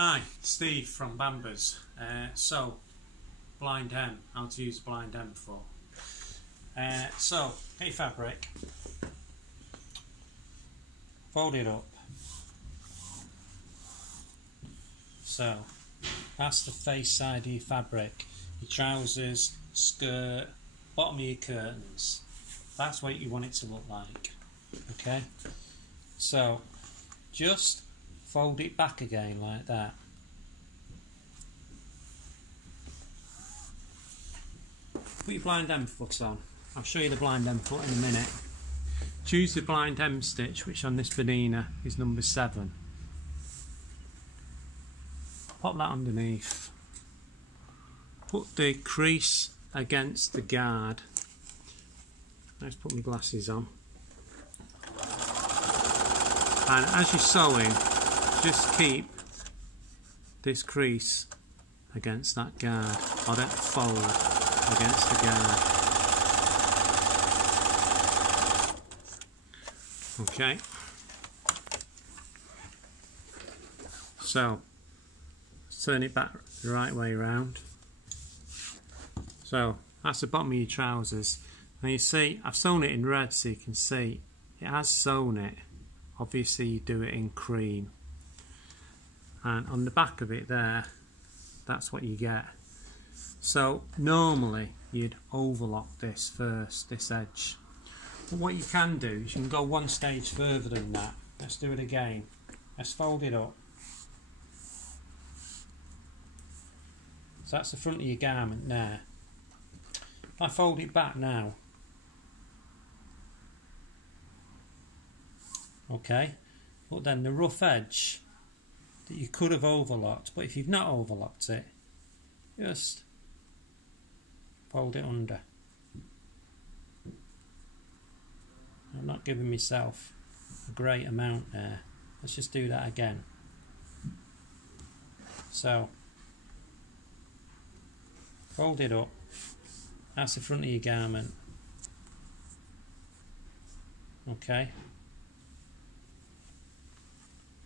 Hi, Steve from Bambers. Blind hem, how to use a blind hem for. So, get your fabric, fold it up. So, that's the face side of your fabric, your trousers, skirt, bottom of your curtains. That's what you want it to look like. Okay? So, just fold it back again like that. Put your blind hem foot on. I'll show you the blind hem foot in a minute. Choose the blind hem stitch, which on this banana is number 7. Pop that underneath. Put the crease against the guard. Let's put my glasses on. And as you're sewing, just keep this crease against that guard, or that fold against the guard. Okay. So, turn it back the right way around. So, that's the bottom of your trousers. Now you see, I've sewn it in red so you can see it has sewn it. Obviously you do it in cream. And on the back of it there, that's what you get. So normally you'd overlock this first, this edge. But what you can do is you can go one stage further than that. Let's do it again. Let's fold it up. So that's the front of your garment there. If I fold it back now, okay, but then the rough edge that you could have overlocked, but if you've not overlocked it, just fold it under. I'm not giving myself a great amount there. Let's just do that again. So, fold it up. That's the front of your garment. Okay.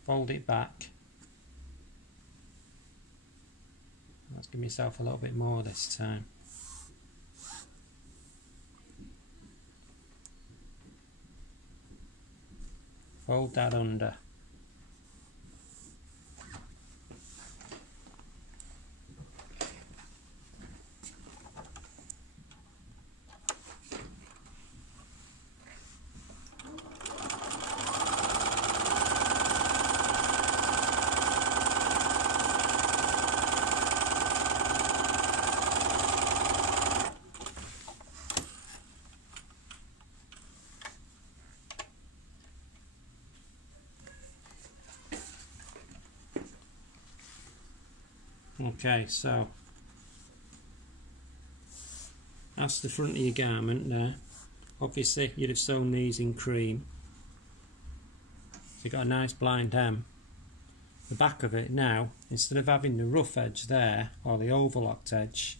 Fold it back. Let's give myself a little bit more this time. Fold that under. Okay, so that's the front of your garment there. Obviously you'd have sewn these in cream. So you've got a nice blind hem. The back of it now, instead of having the rough edge there, or the overlocked edge,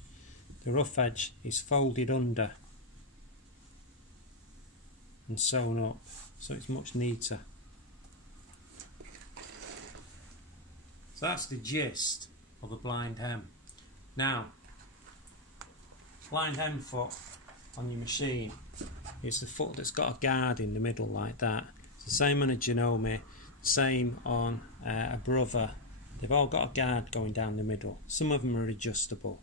the rough edge is folded under and sewn up, so it's much neater. So that's the gist of a blind hem. Now, blind hem foot on your machine is the foot that's got a guard in the middle like that. It's the same on a Janome, same on a Brother. They've all got a guard going down the middle. Some of them are adjustable.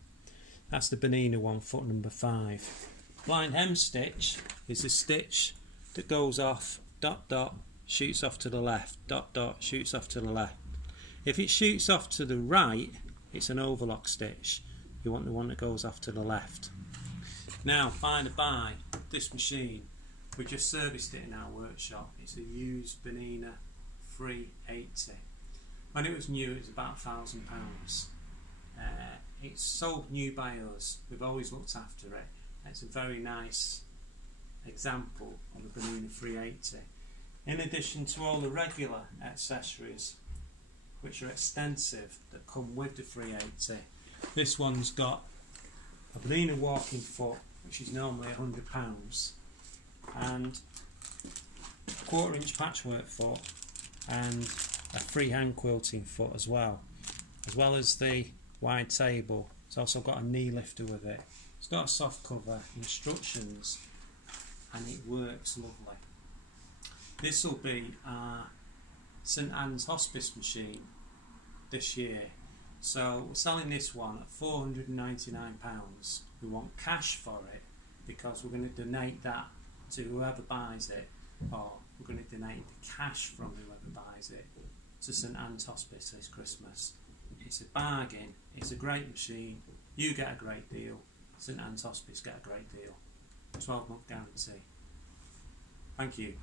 That's the banana one, foot number 5. Blind hem stitch is the stitch that goes off, dot dot, shoots off to the left, dot dot, shoots off to the left. If it shoots off to the right, it's an overlock stitch. You want the one that goes off to the left. Now, by the by, this machine, we just serviced it in our workshop. It's a used banana 380. When it was new, it was about £1,000. It's sold new by us. We've always looked after it. It's a very nice example of a banana 380. In addition to all the regular accessories, which are extensive, that come with the 380. This one's got a banana walking foot, which is normally £100, and a 1/4 inch patchwork foot, and a freehand quilting foot as well. as well as the wide table. It's also got a knee lifter with it. It's got a soft cover, instructions, and it works lovely. This will be our St Anne's Hospice machine this year. So we're selling this one at £499. We want cash for it because we're going to donate that to whoever buys it, or we're going to donate the cash from whoever buys it to St Anne's Hospice this Christmas. It's a bargain, it's a great machine, you get a great deal, St Anne's Hospice get a great deal. 12-month guarantee. Thank you.